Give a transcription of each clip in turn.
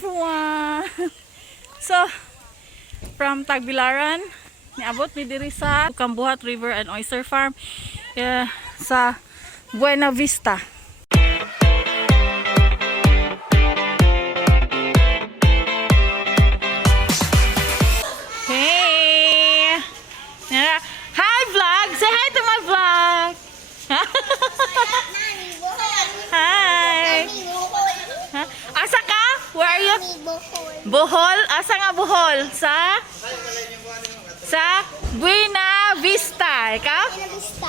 everyone! So, from Tagbilaran, niabot mi diri sa Cambuhat River and Oyster Farm sa Buenavista. Hey! Hi vlog! Say hi to my vlog! Hi! Asa ka? Where are you? Bohol? Asa nga Bohol? Sa Buenavista. Ikaw? Buenavista.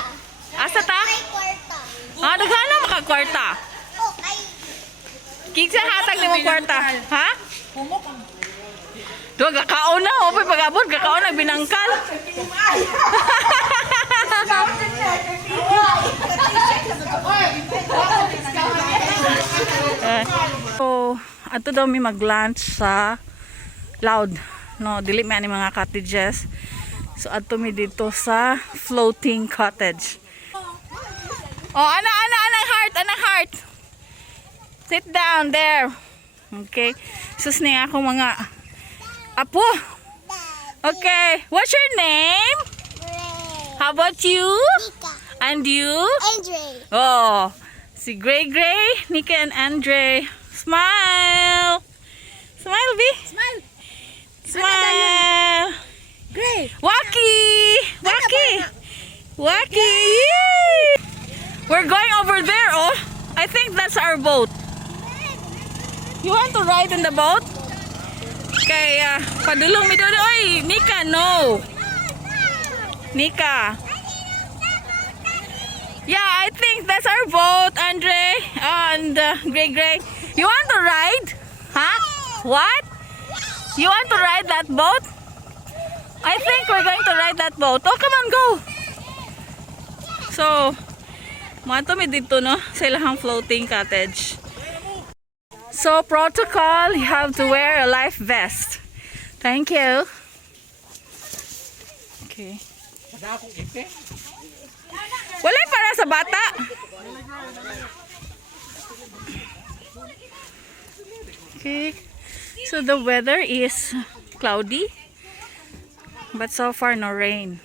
Asa ta? Kwarta. Ah, daghana makakwarta. Okay. Kiksa hatag ni mong kwarta. Ha? Duwa, kakaon na. O, pag-abot, kakaon na binangkal. So, ato daw mi mag-lunch sa Loud. No, dili man ni mga cottages. So, ato mi dito sa floating cottage. Oh, anang heart. Sit down there. Okay. Sus ni ako mga apo. Okay. What's your name? How about you? Nika. And you? Andre. Oh, si Gray, Nika and Andre. Smile. Smile, B. Smile. Smile. Gray. Waki. Yay! We're going over there, oh. I think that's our boat. You want to ride in the boat? Okay, padulong mi doon. Oy, Nika, no. Nika. Yeah, I think that's our boat, Andre and Gray. You want to ride? Huh? What? You want to ride that boat? I think we're going to ride that boat. Oh, come on, go. So, mato mi dito, no? Sa ilahang floating cottage. So, protocol, you have to wear a life vest. Thank you. Okay. Wala para sa bata. Okay. So the weather is cloudy, but so far no rain.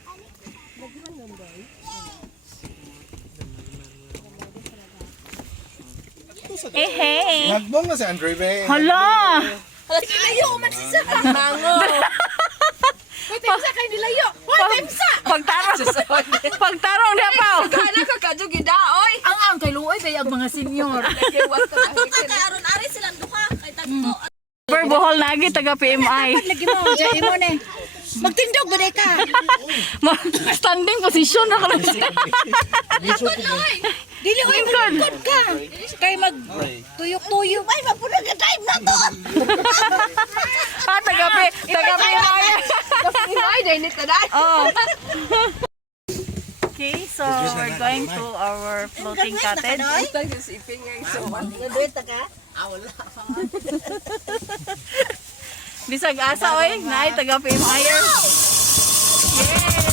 Hey. Magbong na si Andre be. Hala. Layo man si Saka. Mango. Wait, timsa kay dilayo. Pagtarong dia pa. Kana ka kadugida oy. Ang kay luoy kay ang mga senior. Aron ari silang duha kay tagto. Per Bohol lagi taga PMI. Lagi mo, jay mo ne. Magtindog ba ka? Standing position na ka lang. Dili oy good ka. Kay mag tuyok-tuyok ay magpuno ka time na to. Taga PMI. Ay, dai nito dai. Oh. Okay, so we're going to our floating cottage. Bisag asa oy, naay taga PMI. Yay! Okay.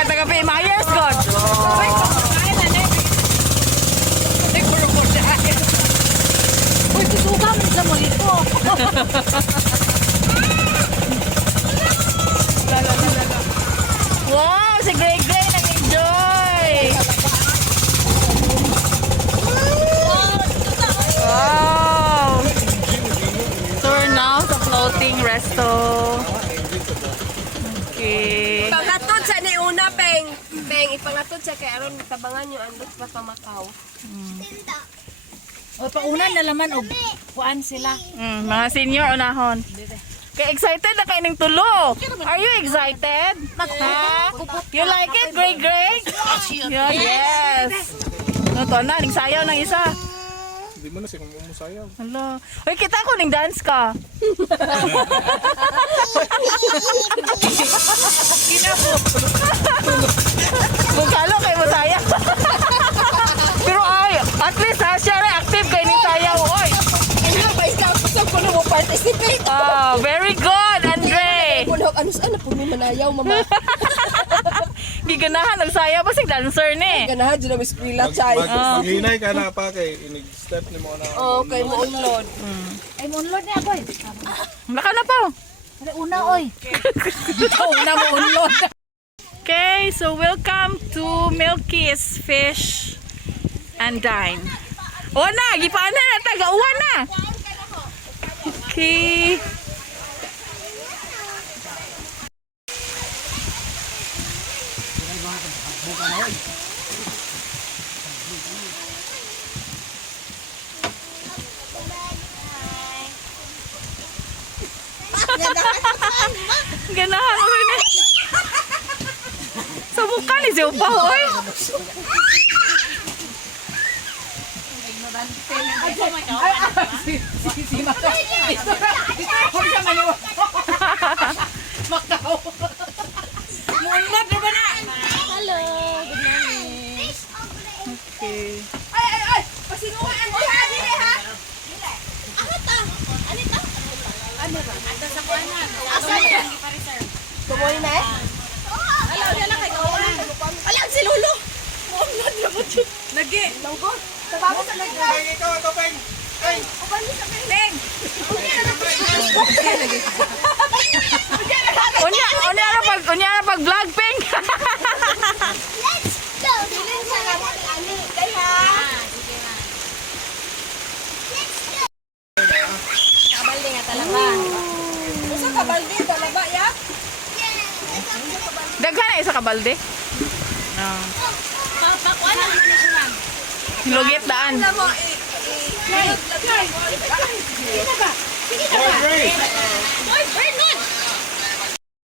Taga PMI, God. Uy, susuga man sa mo ito. Wow, si Gray nag-enjoy. Wow. So we're now sa floating resto. Okay. Pangatod sa ni una peng ipangatod sa kay aron tabangan yung andot pa pamakaw. O paunan na laman og kuan sila. Mga senior unahon. Kay excited na kayo ng tulo. Are you excited? Ha? You like it, Gray? Yeah, yes. No, to na, nagsayaw ng isa. Hindi mo na siya kung umusayaw. Hala. Uy, kita ko ning dance ka. Bugalo kay mo sayaw. Pero ay, at least ha, siya rin active kay ni sayaw. Oy. Ano ba ikaw sa kuno mo participate? Oh, very good, Andre. Kuno ano sa po may manayaw mama. Giganahan nagsayaw ba sing dancer ni? Ganahan jud ang eskwela chay. Maghinay ka na pa kay inig-step ni mo na. Okay mo unlod. Ay, munlod niya, boy. Naka na pa. Una, oy. Una mo unlod. Okay, so welcome to Milkys Fish and Dine. O na, gipaan na, taga-uwan na. Okay. Ganahan mo rin eh. Sa mukha ni Zilpa, oy. Munlod na ba na? Hello, good morning. Okay. Ay, pasinungan mo ha dili ha. Asa niya? Kumoy na eh? Alaw, yan lang kay kawalan. Alam si Lolo. Munlod na mo dyan. Lagi. Lungkot. Tabago sa lagay. Peng, ikaw, ito, Peng. Peng. Uban mo sa kay. Peng. Unya na pag vlog ping. Let's go. Dilin sa lamot ani. Kay ha. Kabaldi nga talaba. Usa kabaldi talaba ya? Daghan na isa ka balde. Ah. Pakuan na naman siya, ma'am. Lugit daan. Mo Boy, Bernard.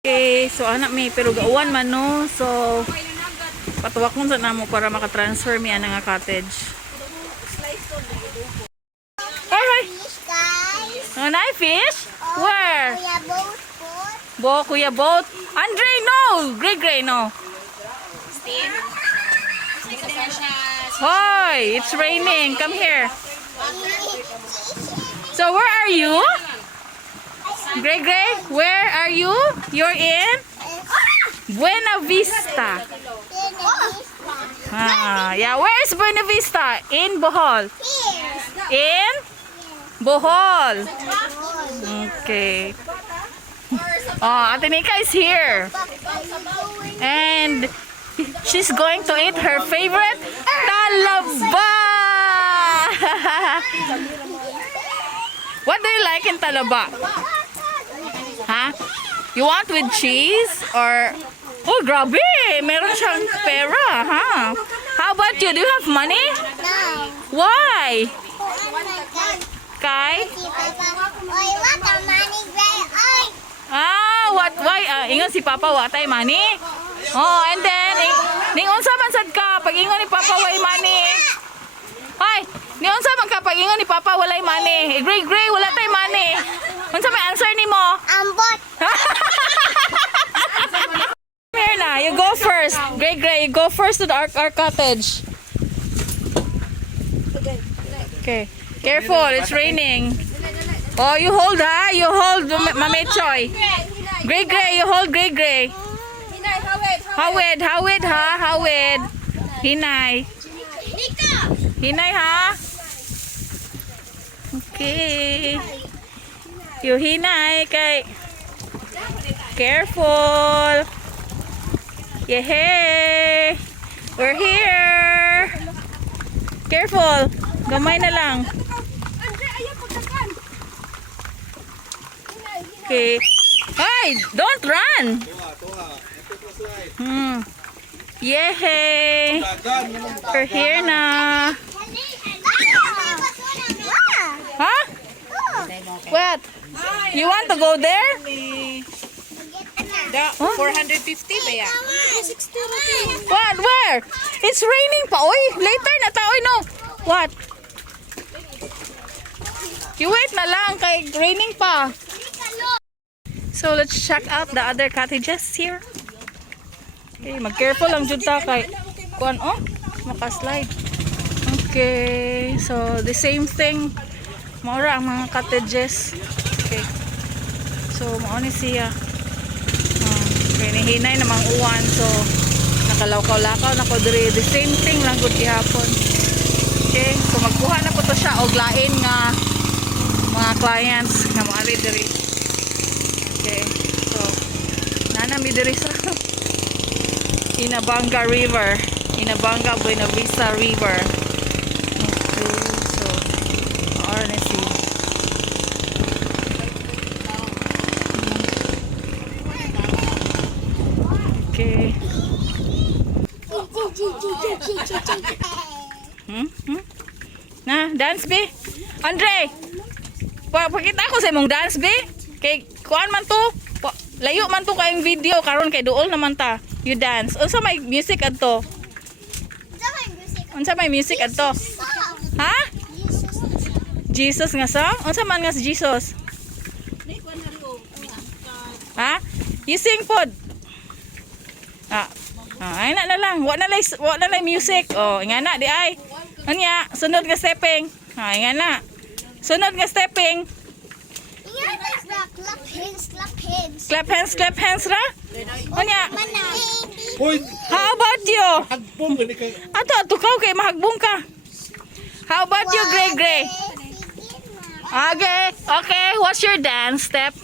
Okay, so anak mi pero gauwan man no. So patuwak mo sa namo para maka-transfer mi ana nga cottage. Alright. Oh, na fish? Where? Kuya boat. Andre, no. Gray, no. Hoy, it's raining. Come here. So where are you? Gray, where are you? You're in Buenavista. Yeah, where is Buenavista? In Bohol. In Bohol. Okay. Oh, Ate Nika is here. And she's going to eat her favorite talaba. What do you like in talaba? Huh? You want with cheese or... Oh, grabe! Meron siyang pera, huh? How about you? Do you have money? No. Why? Kay? Oy, what a money gray. Oy. Ah, what? Why? Ingon si Papa, watay money? Oh, and then, ning unsa man sad ka? Pag ingon ni Papa, way money. Hoy, ni unsa man ka? Pag ingon ni Papa, walay money. Gray, wala tay money. Unsa may answer ni mo? Ambot. Here na, you go first. Gray, you go first to our cottage. Okay. Careful, it's raining. Oh, you hold ha? You hold, Mame Choy. Gray, you hold Gray. Hinay, Hawid ha? Hawid. Hinay. Hinay ha? Okay. You hinay kay. Careful. Yehey. We're here. Careful. Gamay na lang. Okay. Hey, don't run. Yehey. We're here na. Huh? What? You want to go there? Da, 450 ba ya? What? Where? It's raining pa. Oy, later na ta. Oy, no. What? You wait na lang kay raining pa. So let's check out the other cottages here. Okay, mag-careful lang jud ta kay kuan oh, maka-slide. Okay, so the same thing. Maura ang mga cottages. Okay. So mao ni siya. Okay, hinay namang uwan so nakalawkaw-lakaw na ko diri. The same thing lang gud gihapon. Okay, so magkuha na ko to siya og lain nga mga clients nga maari diri. Okay, so nanami diri sa Inabanga River, Inabanga Buenavista River. Okay, so honestly, okay. Na, dance be? Andre! Pakita ko sa imong dance be? Kay kuan man to? Layo man to kayong video karon kay duol naman ta. You dance. Unsa may music adto? Unsa may music adto? Ha? Jesus nga song? Unsa man nga si Jesus? Ha? You sing pod. Ay na lang. Wa na lay music. Oh, ingana di ay. Anya, sunod nga stepping. Ay ingana. Sunod nga stepping. Clap hands ra? Anya. Hoy, How about you? hagbong gani kay Ato kau kay mahagbong ka. How about you, Gray? Okay. What's your dance step?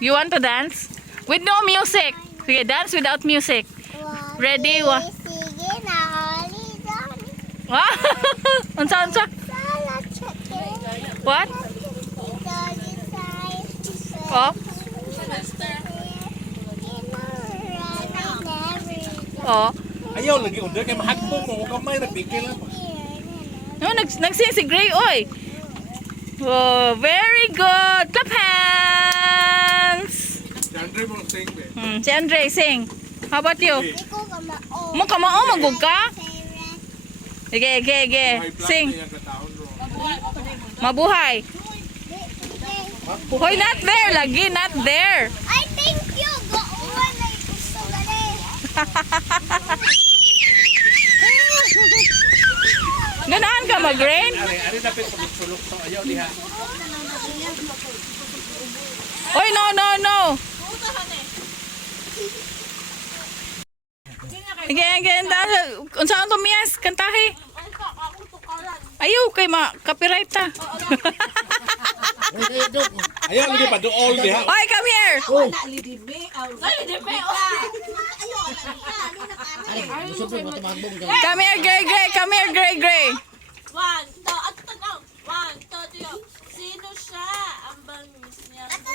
You want to dance? With no music. Okay, dance without music. Ready? What? Unsa? What? Oh? Oh. ayaw lagi order kay mahagbong mo kamay ra pigil lang. No, nagsing si Gray, oy. Oh, very good. Clap hands. Andre mo sing be. Si Andre, sing. How about you? Mo kamao magug ka? Sige. Sing. Mabuhay. Hoy, not there. Lagi, not there. I think you go on like gusto galing. Ganaan ka mag-rain? Ari dapat pagsulok to ayaw diha. Oy, no. Again, unsa ang tumiyas? Kantahi. Ayaw kay copyright ta. Ayaw lagi pa duol diha. Oy, come here. Come here, Gray. Come here, Gray. 1, 2, at tanaw. 1, 2, 3. Sino siya? Ang bangis niya. Ato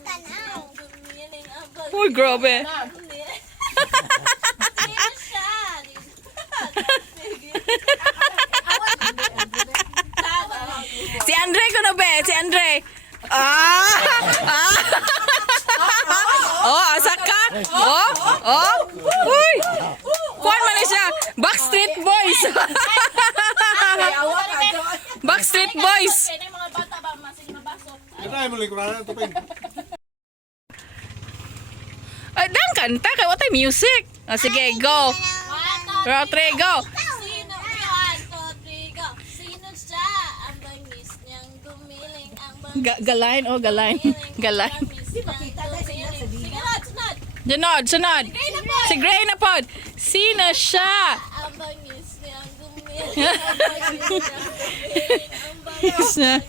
tanaw. Gumiling ang bangis. Uy, grabe. Sino siya? Si Andre ko na be, si Andre. Oh, asa ka? Oh. Uy. Kuan man ni siya. Backstreet Boys. Backstreet Boys. Kaya mga bata ba masig mabasok? Ay mo likuran to pin. Ay, dan kanta kay watay music. Sige, go. 1, 2, 3, go. Sino? 1, 2, 3, go. Sino siya? Ang bangis niyang gumiling. Ang bangis Galain. Galain. Sige na, Sunod. Si Gray na pod. Sino siya? ang bangis niyang gumiling. Ang bangis niyang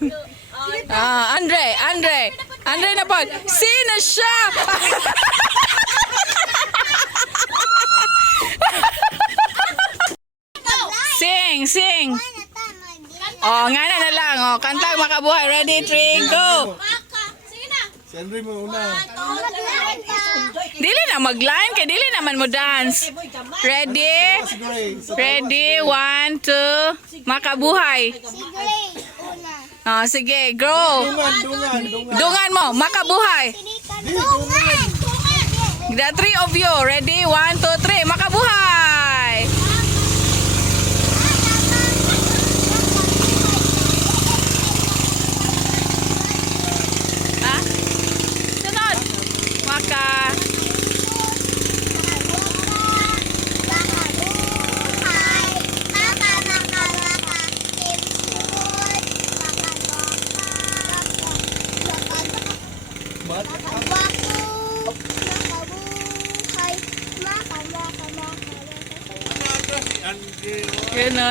gumiling. Andre na pod. Sino siya? Sing. Oh, nga na lang. Oh, kanta makabuhay. Ready, 3, go. Maka, sige na. Si Andre mo una. Dili na mag-line kay dili naman mo dance. Ready? Si Gray. Ready, 1, 2, makabuhay. Oh, sige, go. Dungan. Dungan mo, makabuhay. The 3 of you. Ready, 1, 2, 3, makabuhay.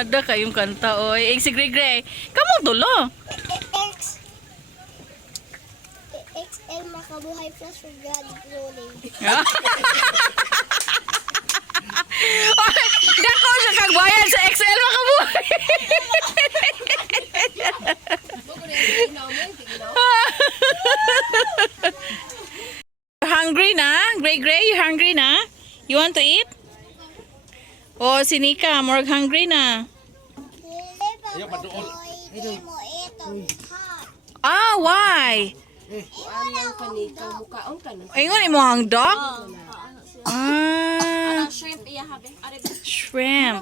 Ada kayong kanta oy. Si Gray Gray. Kamu tulo. XL makabuhay plus for God rolling. Dako siya kag bayan sa XL makabuhay. Hungry na? Gray Gray, you hungry na? You want to eat? Oh, si Nika, more hungry na. Ayaw pa doon. Hindi mo itong hot. Ah, why? Ayaw ka ni kamukaon ka na. Ingon imo ang dog? Ah, Shrimp iya habe. Are shrimp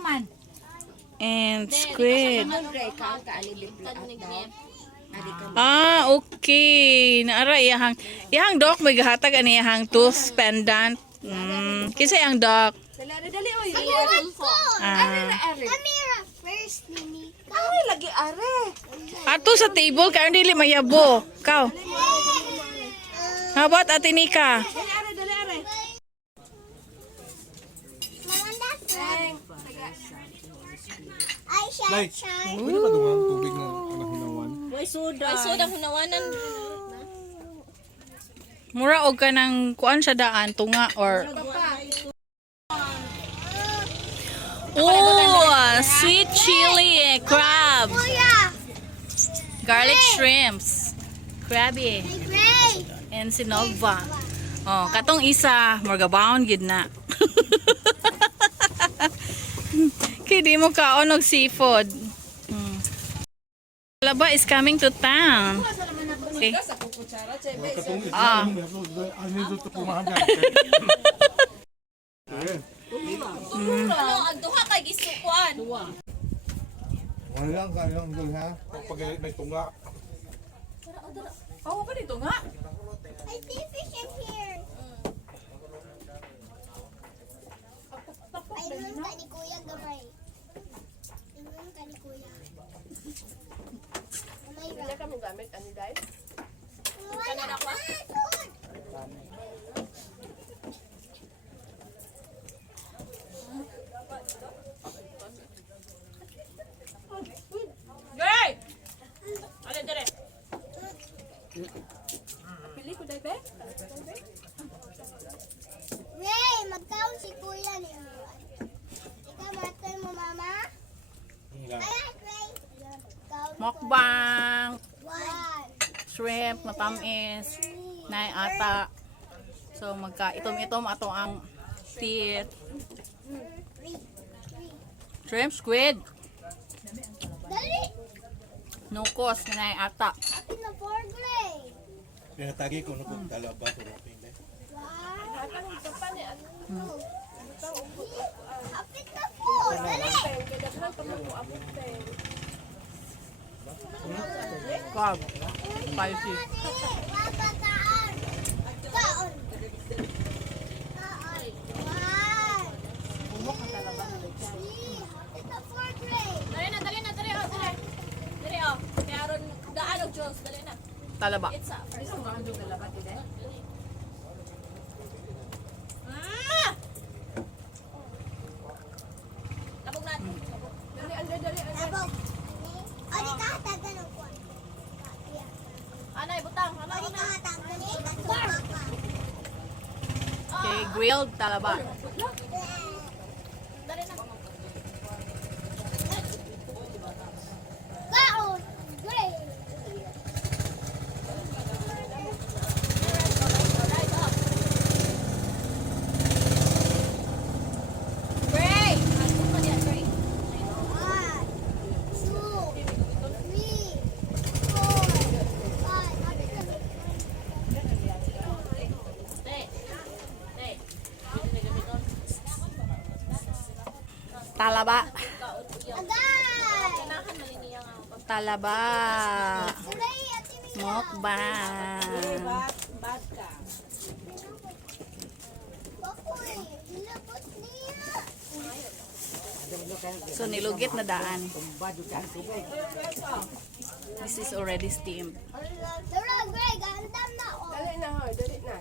and squid. Gray ka ka alilip at daw. Ah, okay. Naara iyang dog may gahatag ani iyang tooth pendant. Kinsa iyang dog? Dali oy. Ah. Amira first nini. Ay lagi are. Ato sa table kay dili mayabo. Kaw. How about Ate Nika? Dali are. Maganda friend. Ay, Like, shine. pwede ba dumaan tubig na hinawan? Ay soda hunawanan. Mura og ka ng kuan sa daan tunga or Oh, sweet chili crab, Kuya, garlic shrimps, crabby, Gray. and sinogba. Oh, katong isa, morgabaon gid na. Kay di mo kaon og seafood. Laba is coming to town. Okay. Ah. Ano dito pumahagan? Ano ang duha kay gisukuan. Walang kayang doon ha? Pag may tunga. Oh, pa dito nga. I see fish in here. Ayun ka ni Kuya gamay. Ayun ka ni Kuya. Gamay ra. Kami gamit ani dai. Wala pa. Gray! Ale dire. Pili ko dai be. Ray, magkaon si Kuya ni Juan. Ikaw matay mo, Mama? Ay, Ray. Magkaon ni Mukbang, Juan. shrimp, matamis, nay ata. So magka-itom-itom ato ang teeth. Shrimp, squid, Dali. nukos, nay ata. Akin na 4 Gray. Pinatagi ko na kung talaba ko na pinday. Wow. Kapit na po. Dali. Crab, spicy. Wabataan. Kaon. Kaon. One. Three. Kapit na 4 Gray. Dali na dire oh dire. Dire oh. Kaya aron daan og Jules dali na. Talaba. It's a first. Labog natin. Abog. O, di ka hatagan ng kwan. Anay butang, O, anay di ka butang. hatagan ng kwan. Okay, grilled talaba. Dali na. Kaon. Gray. Gray! Ano pa diyan, Gray? 1, 2, 3, 4, 5. Talaba. Agay! Talaba. Gray, ate Mia. Mukbang. Bakoy, nilabot niya. So nilugit na daan. This is already steamed. Dara, Gray, gandam na o. Dali na ho, dali na.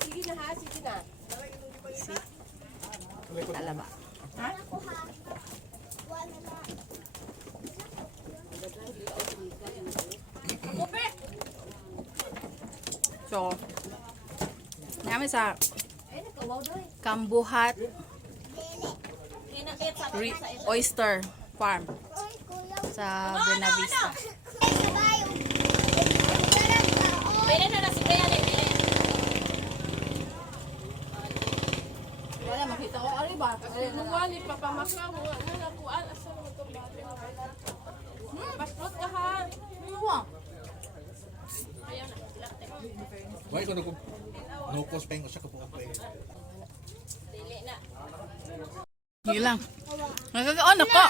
Sige na ha, sige na. Talaba. Ako ha. Wala na. So, namin sa Cambuhat Oyster Farm Oy, kuya. sa Buenavista. Sabay. Sarap ka. Oy. Pwede na na si Bea. Wala makita ko ari ba? Wali pa pamakaw na nakuan asa mo to ba? Passport ka ha. Mo. Why ko no cost paying ko siya kapuan pa eh. Sige lang. Nagkakaon ako.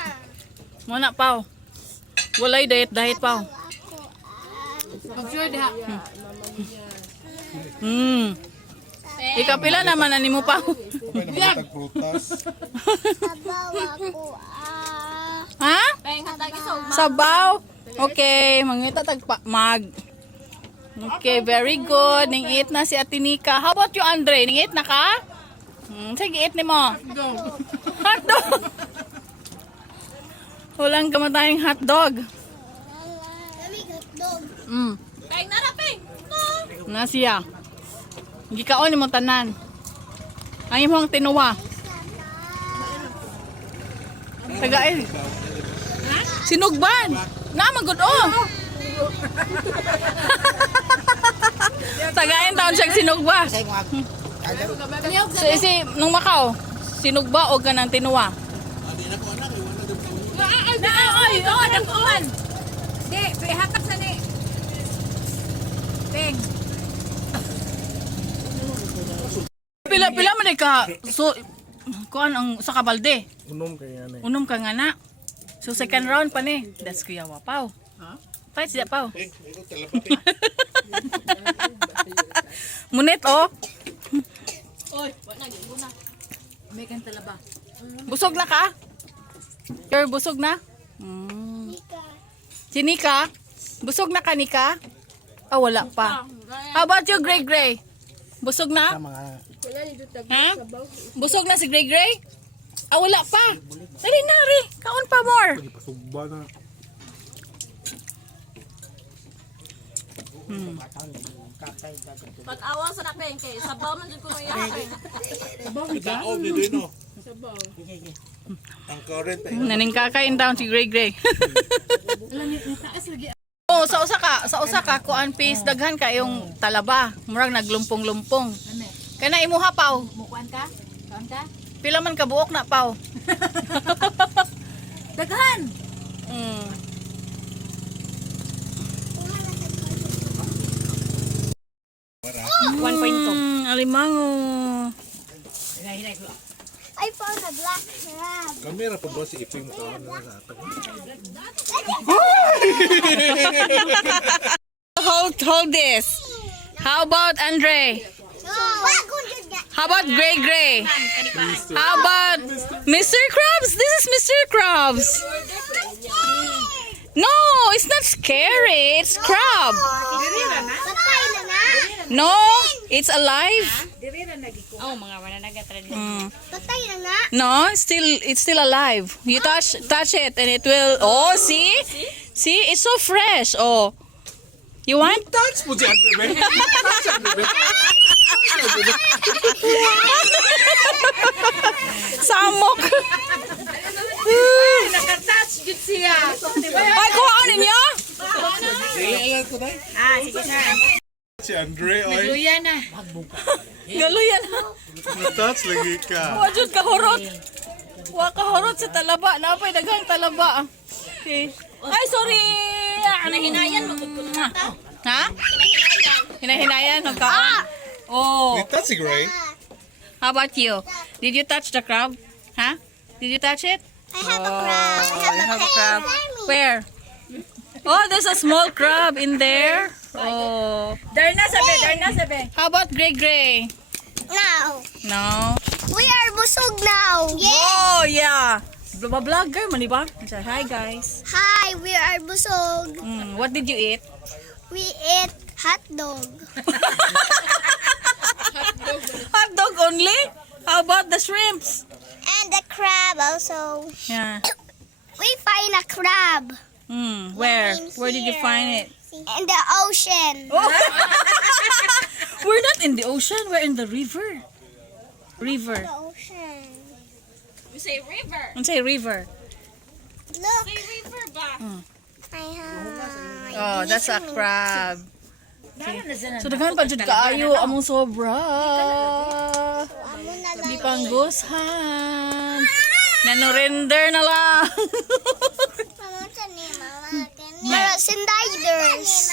Muna pa. Walay diet pa. Pag-sure diha. Ikapila naman ani mo pa. Kung namatag prutas. Sabaw ako. Ha? Peng hatag iso. Sabaw. Okay, mangita mag. Okay, very good. Ning-eat na si Ate Nika. How about you, Andre? Ning-eat na ka? Sige, eat ni mo. Hotdog. Walang kamatayang hotdog. Kami hotdog. Peng nara peng. No. Na siya. Gikaon ni mo tanan. Ang imong tinuwa. Tagay. Sinugban. Na magud oh. Tagayin taon siyang sinugba. Si nung Macau, sinugba o ganang tinuwa. Oy, nagkuhan. Di, hatag sa ni. Peng. Pila man ka so kuan ang sa kabalde. Unom kaya yan eh. Unom ka nga na. So second round pa ni. That's kuya wapaw. Ha? Fight siya paw. Ito talapati. Munit oh. Oy, wala na gina. May kan talaba. Busog na ka? You're busog na? Si Nika? Busog na ka, Nika? Ah, wala pa. How about you, Gray Gray? Busog na? Ha? Busog na si Gray Gray? Ah, wala pa. Dali na, Ri. Kaon pa more. Pasugba na. Pag-awang sa napeng kay sabaw man jud ko no yahay. Daog ni Dino. Ang current eh. Naning kakain down si Gray Gray. Oh, sa usa ka kuan piece daghan ka yung talaba. Murag naglumpong-lumpong. Kana imuha paw. Mukuan ka? Kaon ka? Pila man ka buok na paw. Daghan. Alimango. Ay, po, nag-black crab. Kamera pa ba si Iping taon na sa atag? Hold this. How about Andre? No. How about Gray Gray? How about Mr. Krabs? This is Mr. Krabs. No, it's not scary. It's crab. Patay na na. No, it's alive. Oh, mga wala nagatrad. Patay na na. No, it's still alive. You touch it and it will. Oh, see, it's so fresh. Oh, you want? Touch mo si Andre Ben. Samok. Nakatouch gid siya. Ay, kuhaan ninyo? Ayan ko na. Sige na. Si Andre oy. Luya na. Galuyan ha. Na-touch lagi ka. Wajud kahurot. Wa kahurot sa talaba. Napay daghang talaba. Okay. Ay, sorry. Hinayan magud ko na ta. Ha? Hinahinayan. Nagkaon. Oh. Ni-touch si Gray. How about you? Did you touch the crab? Huh? Did you touch it? I have a crab. I have a crab. Where? Oh, there's a small crab in there. Oh. Darna sabi. How about Gray Gray? Now, No. we are busog now. Oh, yeah. Vlogger man, di ba? Hi, guys. Hi, we are busog. What did you eat? We eat hot dog. Hot dog only? How about the shrimps? And the crab also. Yeah. We find a crab Where? in Where did you here. find it? in the ocean. We're not in the ocean. We're in the river. River. The ocean. We say river. Say river. Look. Say river ba? I have. Oh, that's a crab. So daghan pa jud kaayo among sobra. Amo na Di lang. panggusan. Nanorender na lang. Pamunta ni Mama. Mara sindiders.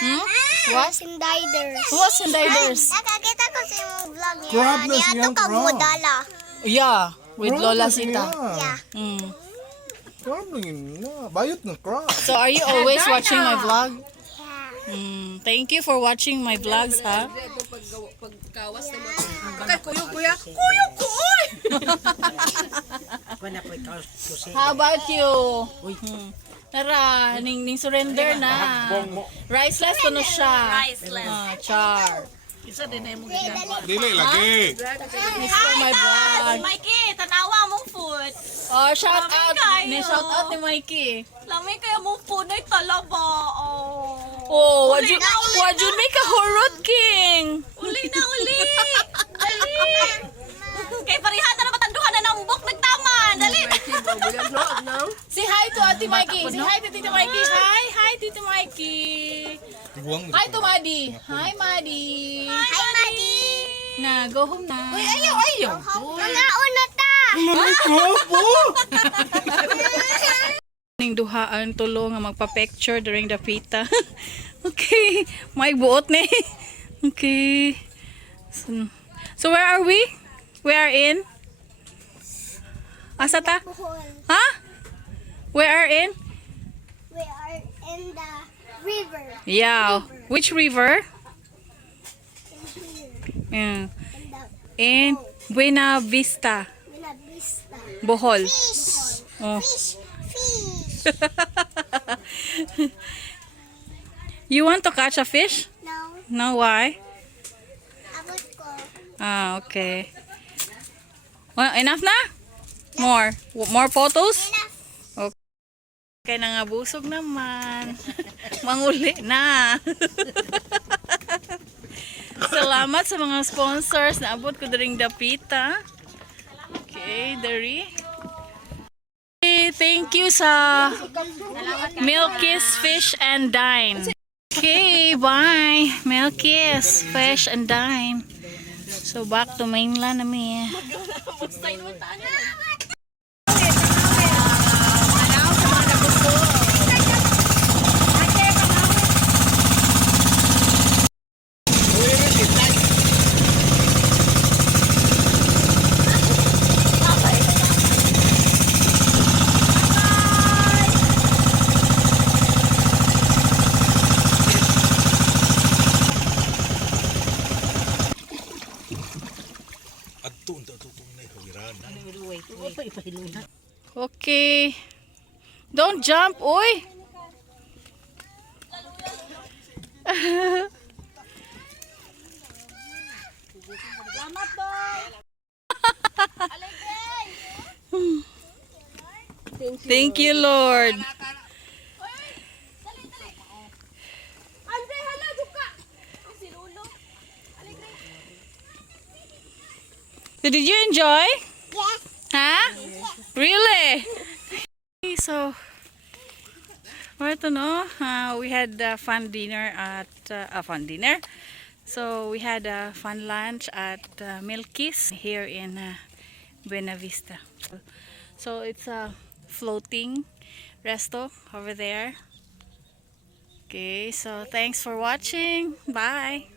What? Sindiders. What's in divers? Nakakita ko sa imong vlog niya. Crab na Niya siyang to ka crab. modala. Yeah, with Lola Sita. Yeah. Mm. Crab na yun na. Bayot ng crab. So are you always watching my vlog? Yeah. Thank you for watching my vlogs, ha? Pagkawas na mo. Kay kuyo kuya. Kuyo ko oy. How about you? Tara, ning surrender na. Riceless ko na siya. Riceless. Char. Dili, lagi. Miss for my vlog. Mikey, tanawa mong food. Oh, shout out. kayo. Ni shout out ni Mikey. Lamay kaya mong food ay talaba. Oh. Oh, wajud may kahurot king. Uli na uli. Dali. Kay parihan na matanduhan na ng buk nagtaman. Dali. Say hi to Ate Mikey. Say hi to Tita Mikey. Hi Tita Mikey. Tiguang Hi to Madi. Hi Madi. Hi, Madi. Na, go home na. Ayaw. Nangauna ta. Ning duha ang tulo nga magpa-picture during the pita. Okay. May buot ni. Okay. So where are we? We are in? Asa ta? Bohol. Ha? We are in? We are in the river. Yeah. Which river? In here. Yeah. In the In Buenavista, Buenavista. Bohol. Fish. Oh. Fish. You want to catch a fish? No. No, why? Abot ko. Ah, okay. Well, enough na? More? More photos? Enough. Okay na nga, busog naman. Manguli na. Salamat sa mga sponsors na abot ko during dapita. Okay, Dari. Okay, thank you sa Milkys Fish and Dine. Okay, bye. Milkys Fish and Dine. So back to mainland nami. Okay. Don't jump, oy. Thank you, Lord. So did you enjoy? Yes. Huh? Really? Okay, so, right no, we had a fun dinner at So we had a fun lunch at Milkys here in Buenavista. So it's a floating resto over there. Okay, so thanks for watching. Bye.